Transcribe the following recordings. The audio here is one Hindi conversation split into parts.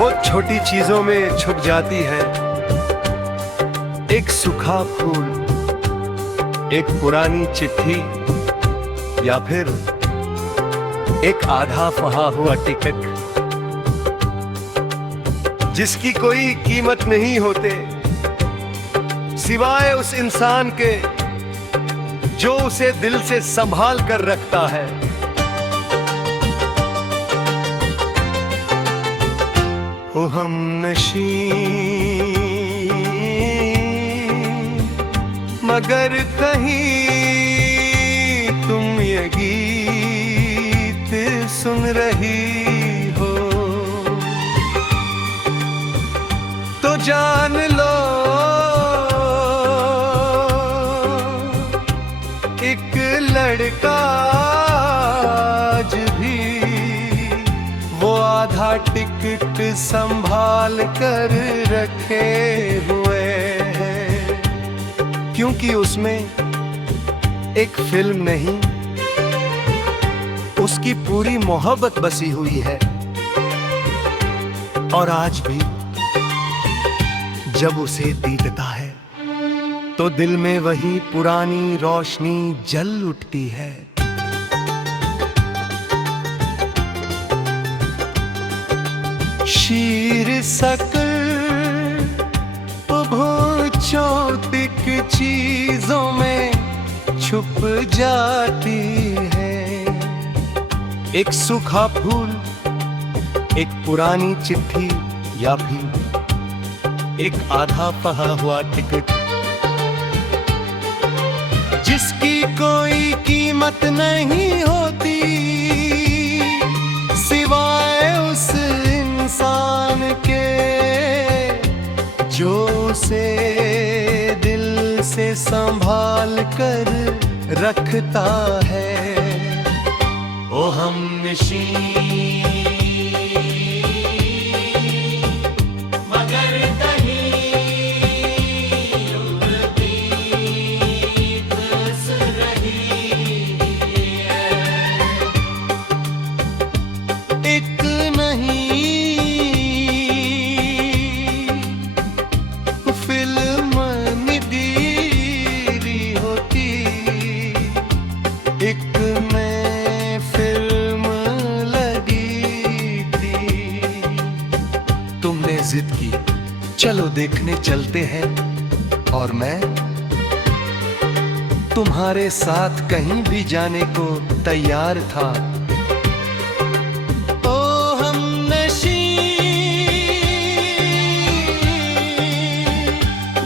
बहुत छोटी चीजों में छुप जाती है एक सूखा फूल, एक पुरानी चिट्ठी, या फिर एक आधा फहा हुआ टिकट जिसकी कोई कीमत नहीं होते सिवाय उस इंसान के जो उसे दिल से संभाल कर रखता है। ओ हमनशी मगर कहीं तुम ये गीत सुन रही हो तो जान लो एक लड़का आज भी वो आधा टिकट संभाल कर रखे हुए हैं, क्योंकि उसमें एक फिल्म नहीं उसकी पूरी मोहब्बत बसी हुई है। और आज भी जब उसे दीदता है तो दिल में वही पुरानी रोशनी जल उठती है। शीर्षक भौचौतिक चीजों में छुप जाती है एक सूखा फूल, एक पुरानी चिट्ठी, या फिर एक आधा पहा हुआ टिकट जिसकी कोई कीमत नहीं होती सिवाय उस इंसान के जो उसे दिल से संभाल कर रखता है। ओ हमनशी मगर कहीं उड़ती बस रही है एक नहीं फिल्म निदीरी होती एक में फिल्म लगी थी। तुमने जिद की चलो देखने चलते हैं और मैं तुम्हारे साथ कहीं भी जाने को तैयार था। ओ हमनशी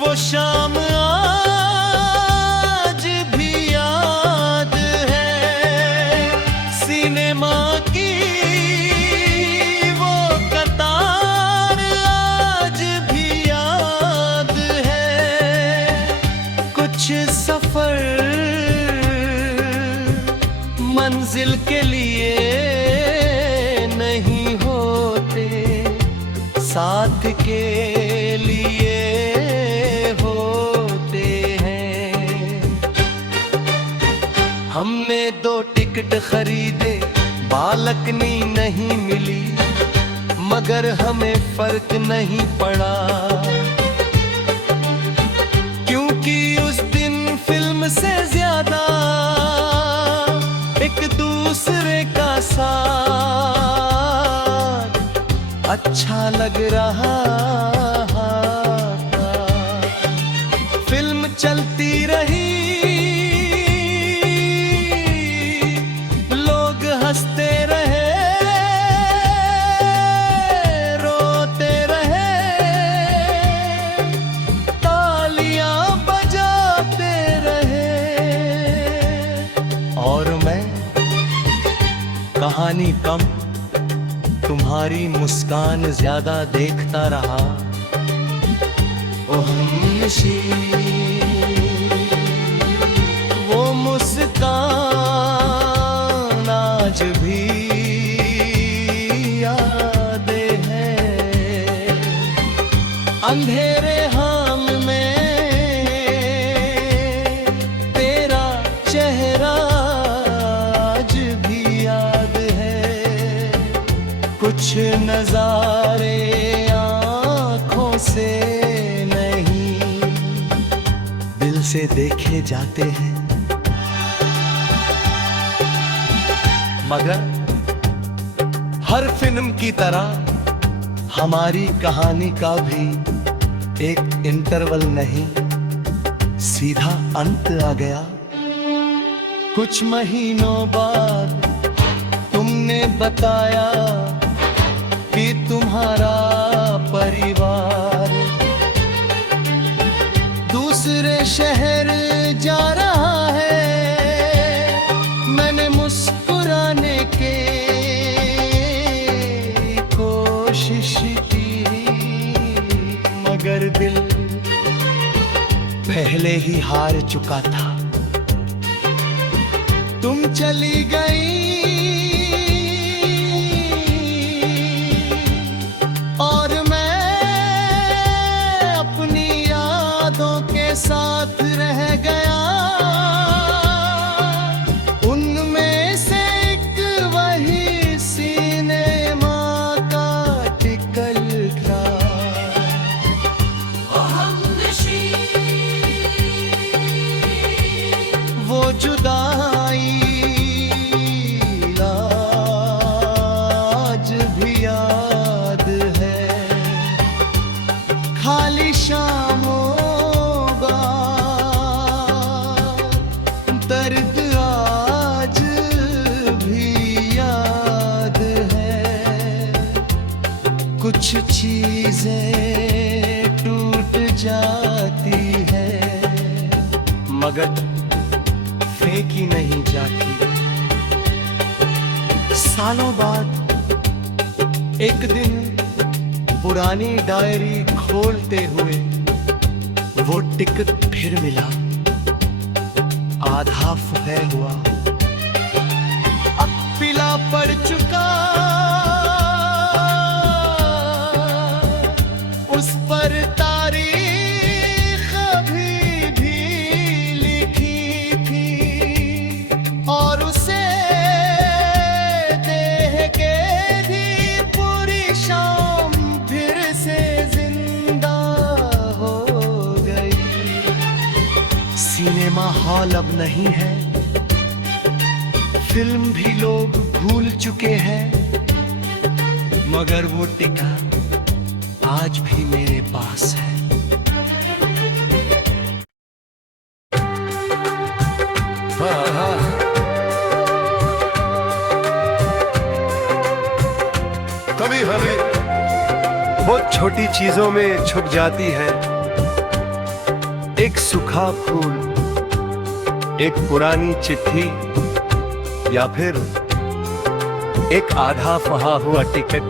वो शाम आज भी याद है सिनेमा की वो कतार आज भी याद है कुछ सफर मंजिल के लिए नहीं होते साथ के लिए होते हैं। हमने 2 टिकट खरीदे बालकनी नहीं मिली मगर हमें फर्क नहीं पड़ा क्योंकि उस दिन फिल्म से ज्यादा एक दूसरे का साथ अच्छा लग रहा था। फिल्म चलती रही लोग हंसते रहे रोते रहे तालियां बजाते रहे और मैं कहानी कम तुम्हारी मुस्कान ज्यादा देखता रहा। ओ हमनशी वो मुस्कान आज भी याद है अंधेरे हाम में तेरा चेहरा आज भी याद है कुछ नजारे से देखे जाते हैं, मगर हर फिल्म की तरह हमारी कहानी का भी एक इंटरवल नहीं, सीधा अंत आ गया। कुछ महीनों बाद तुमने बताया कि तुम्हारा परिवार दूसरे शहर जा रहा है। मैंने मुस्कुराने की कोशिश की, मगर दिल पहले ही हार चुका था। तुम चली गई और मैं अपनी यादों के साथ रह गया। उनमें से एक वही सिनेमा का टिकट था। वो जुदाई आज भी याद है, खाली शामों का दर्द आज भी याद है। कुछ चीजें टूट जाती है, मगर फेंकी नहीं जाती। सालों बाद एक दिन पुरानी डायरी खोलते हुए वो टिकट फिर मिला, आधा फुटे हुआ, अब पीला पड़ चुका। उस पर तारीख अभी भी लिखी थी और उसे देख के भी पूरी शाम फिर से जिंदा हो गई। सिनेमा हॉल अब नहीं है, फिल्म भी लोग भूल चुके हैं, मगर वो टिकट आज भी मेरे पास है। कभी हमें बहुत छोटी चीजों में छुप जाती है, एक सूखा फूल, एक पुरानी चिट्ठी, या फिर एक आधा फहा हुआ टिकट,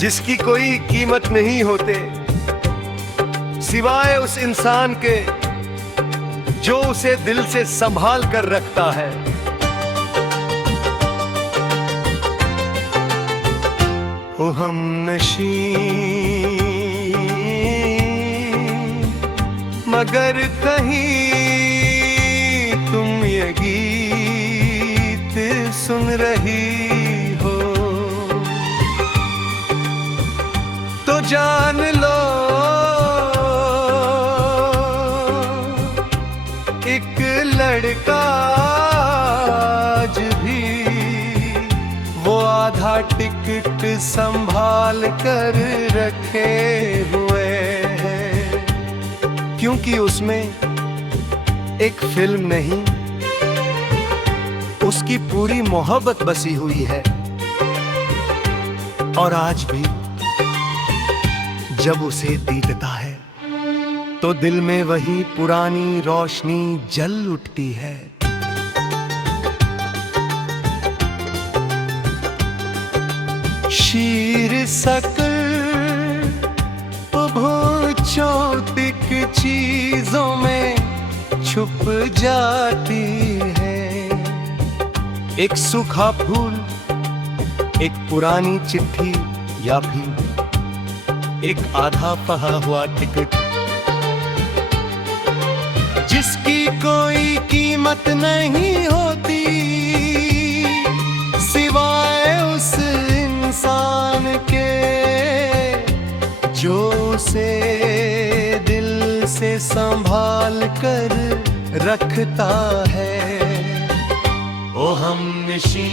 जिसकी कोई कीमत नहीं होते सिवाय उस इंसान के जो उसे दिल से संभाल कर रखता है। ओ हमनशी मगर कहीं तुम ये गीत सुन रही हो तो जान लो एक लड़का आज भी वो आधा टिकट संभाल कर रखे हुए है, क्योंकि उसमें एक फिल्म नहीं, उसकी पूरी मोहब्बत बसी हुई है। और आज भी जब उसे दीदता है तो दिल में वही पुरानी रोशनी जल उठती है। शीर सकल छोटिक चीजों में छुप जाती है, एक सूखा फूल, एक पुरानी चिट्ठी, या फिर एक आधा पढ़ा हुआ टिकट, जिसकी कोई कीमत नहीं होती सिवाय उस इंसान के जो उसे दिल से संभाल कर रखता है। ओ हमनशी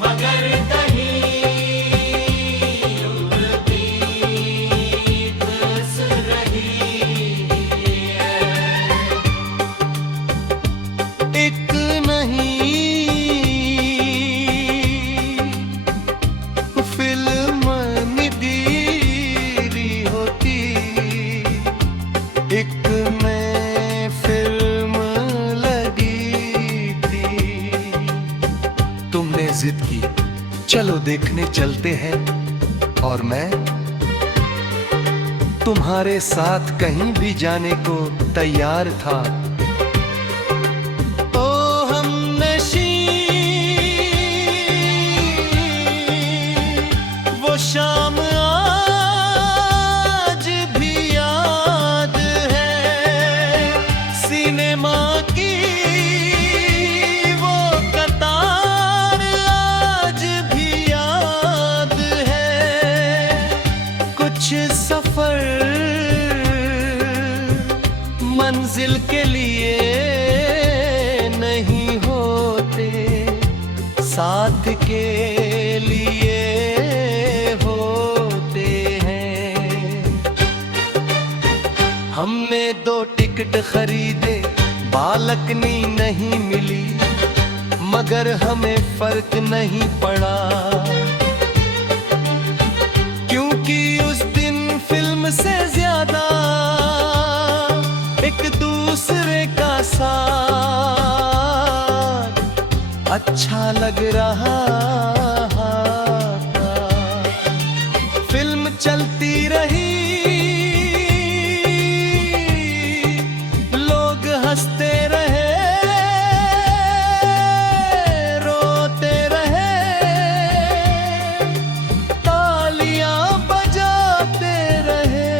मगर कहीं उड़ती बस रही है। एक नहीं फिल्म निदीरी होती, एक में फिल्म लगी थी। तुमने जिद की चलो देखने चलते हैं, और मैं तुम्हारे साथ कहीं भी जाने को तैयार था। ओ हमनशी वो शाम आज भी याद है। सिनेमा की वो कतार आज भी याद है। कुछ सफर मंजिल के लिए नहीं होते, साथ के लिए होते हैं। हमने 2 टिकट खरीदे, बालकनी नहीं मिली, मगर हमें फर्क नहीं पड़ा, क्योंकि उस दिन फिल्म से ज्यादा एक दूसरे का साथ अच्छा लग रहा था। फिल्म चलती रही, लोग हंसते रहे, रोते रहे, तालियां बजाते रहे,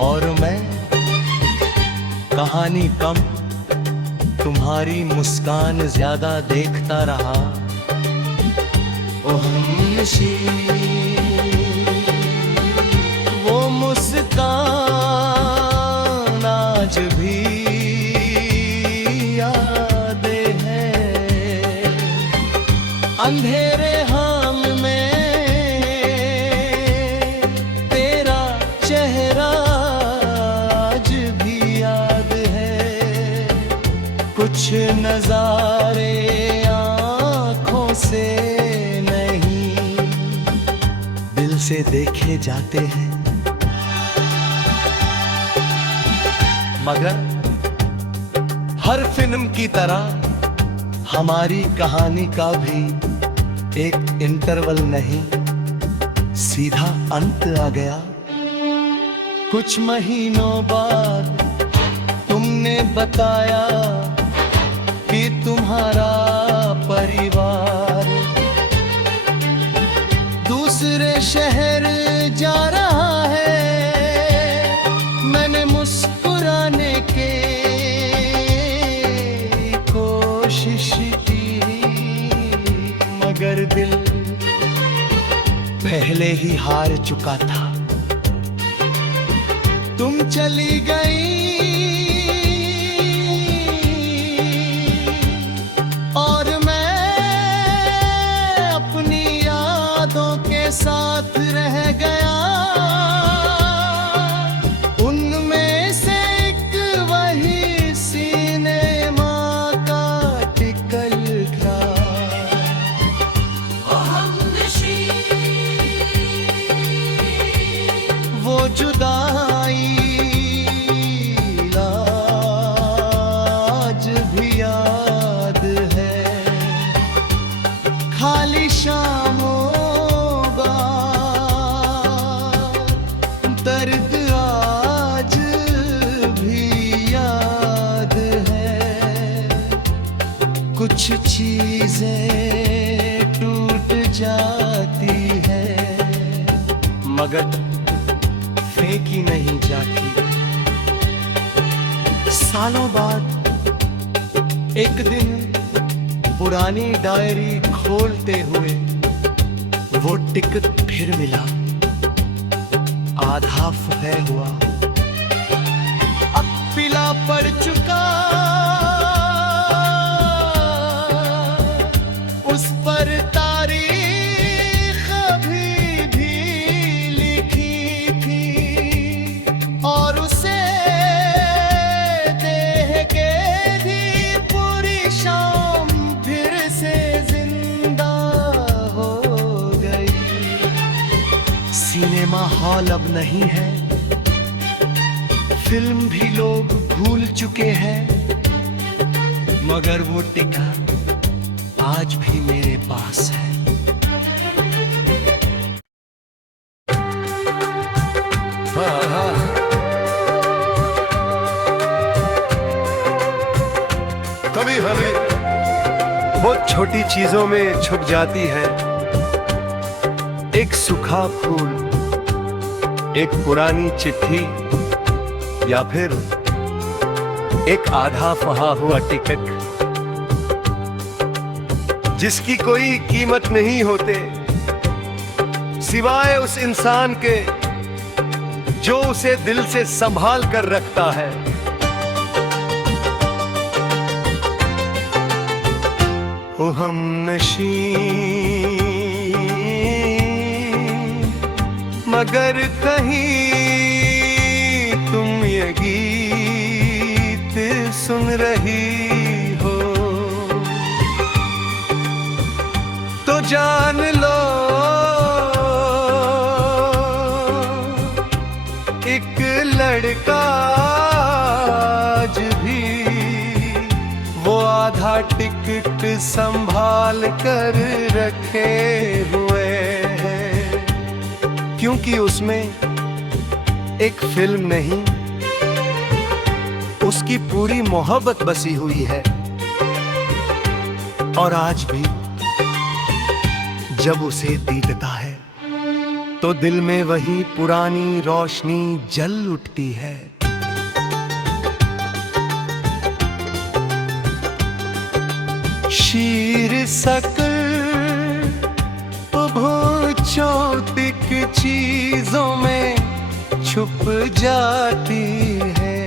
और मैं कहानी कम तुम्हारी मुस्कान ज्यादा देखता रहा। ओ हमनशी वो मुस्कान आज भी याद है। अंधेरे हाल में तेरा चेहरा आज भी याद है। कुछ नजारे आँखों से नहीं, दिल से देखे जाते हैं। मगर हर फिल्म की तरह हमारी कहानी का भी एक इंटरवल नहीं, सीधा अंत आ गया। कुछ महीनों बाद तुमने बताया कि तुम्हारा परिवार दूसरे शहर जा रहा है। मैंने मुस्कुराने की कोशिश की, मगर दिल पहले ही हार चुका था। तुम चली गई और मैं अपनी यादों के साथ रह गया। उनमें से एक वही सिनेमा का टिकट था। वो जुदाई आज भी याद है। खाली शामों का दर्द आज भी याद है। कुछ चीजें टूट जाती है, मगर फेंकी नहीं जाती। सालों बाद एक दिन पुरानी डायरी खोलते हुए वो टिकट फिर मिला। आधा फे हुआ, अब पीला पड़ चुका, उस पर तारीख अभी भी लिखी थी, और उसे देह के दी पूरी शाम फिर से जिंदा हो गई। सिनेमा हॉल अब नहीं है, फिल्म भी लोग भूल चुके हैं, मगर वो टिका आज भी मेरे पास है। कभी हमें बहुत छोटी चीजों में छुप जाती है एक सूखा फूल, एक पुरानी चिट्ठी, या फिर एक आधा फहा हुआ टिकट, जिसकी कोई कीमत नहीं होते सिवाय उस इंसान के जो उसे दिल से संभाल कर रखता है। ओ हमनशी मगर कहीं तुम ये गीत सुन रही हो तो जान लो एक लड़का आज भी वो आधा टिकट संभाल कर रखे हुए है, क्योंकि उसमें एक फिल्म नहीं, उसकी पूरी मोहब्बत बसी हुई है। और आज भी जब उसे दीदता है तो दिल में वही पुरानी रोशनी जल उठती है। शीर सकल छोटिक चीजों में छुप जाती है,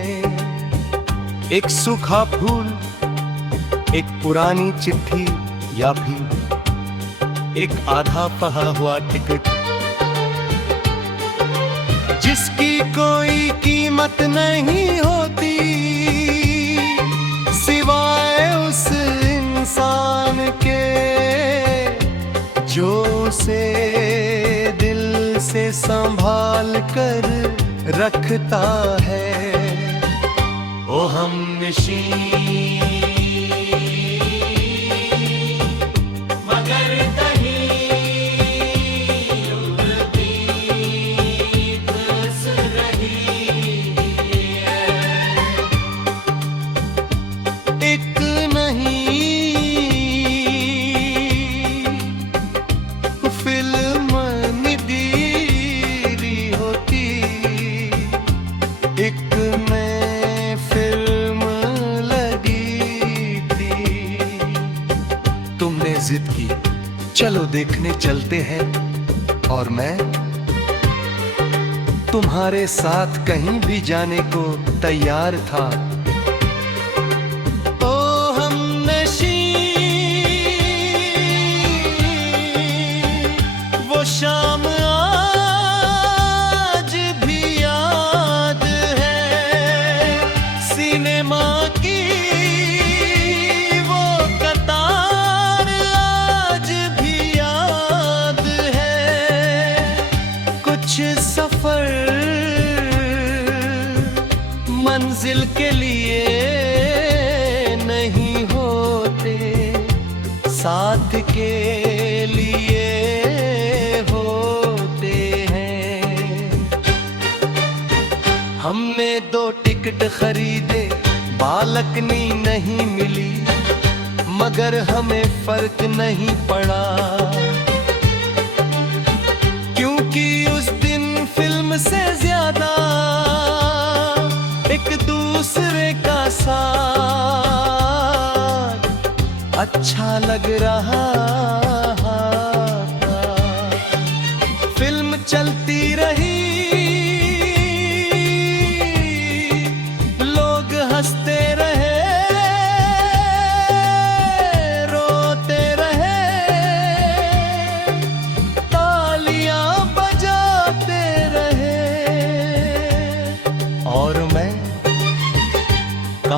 एक सूखा फूल, एक पुरानी चिट्ठी, या फिर एक आधा फहा हुआ टिकट, जिसकी कोई कीमत नहीं होती सिवाय उस इंसान के जो उसे दिल से संभाल कर रखता है। ओ हमनशी मगर कहीं उड़ती बस रही है, एक नहीं फिल्म निदीरी होती, एक में फिल्म लगी थी। तुमने जिद की चलो देखने चलते हैं, और मैं तुम्हारे साथ कहीं भी जाने को तैयार था। ओ हमनशी वो शाम आज भी याद है, सिनेमा की वो कतार आज भी याद है। कुछ सफर मंजिल के लिए नहीं होते, साथ के लिए होते हैं। हमने 2 टिकट खरीदे, बालकनी नहीं मिली, मगर हमें फर्क नहीं पड़ा, क्योंकि उस दिन फिल्म से ज्यादा एक दूसरे का साथ अच्छा लग रहा था। फिल्म चलती रही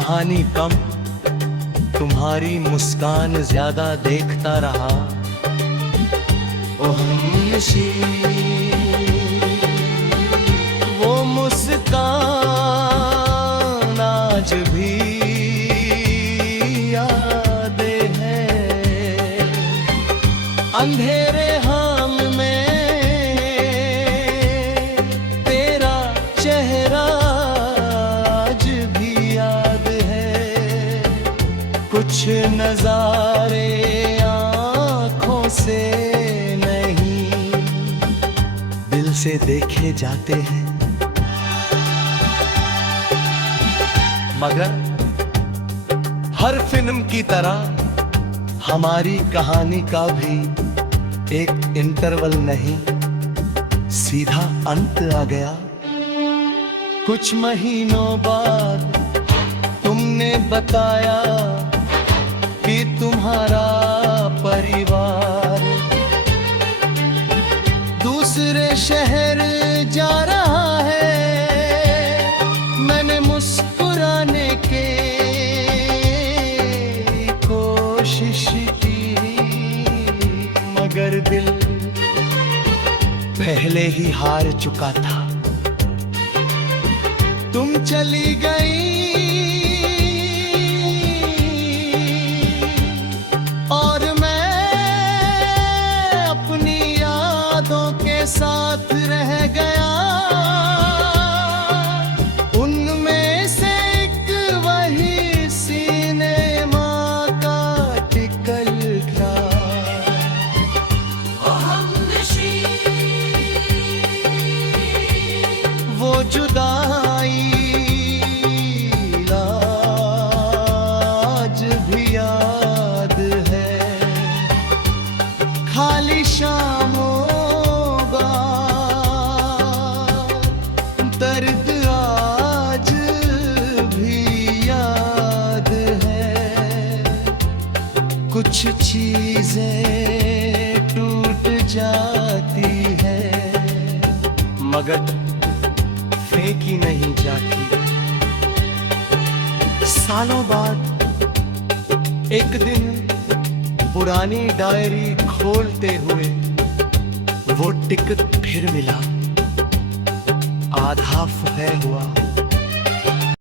कहानी कम, तुम्हारी मुस्कान ज्यादा देखता रहा। ओ हमनशी वो मुस्कान आज भी याद है। अंधेरे हाल में तेरा चेहरा आज भी याद है। कुछ नजारे आंखों से नहीं, दिल से देखे जाते हैं। मगर हर फिल्म की तरह हमारी कहानी का भी एक इंटरवल नहीं, सीधा अंत आ गया। कुछ महीनों बाद तुमने बताया कि तुम्हारा परिवार दूसरे शहर जा रहा है। मैंने मुस्कुराने के कोशिश की, मगर दिल पहले ही हार चुका था। तुम चली गई और मैं अपनी यादों के साथ रह गया। उनमें से एक वही सिनेमा का टिकल था। वो जुदाई आज भी याद है। खाली शामों का दर्द आज भी याद है। कुछ चीजें टूट जाती है, मगर फेंकी नहीं जाती। सालों बाद एक दिन पुरानी डायरी खोलते हुए वो टिकट फिर मिला। आधा फह हुआ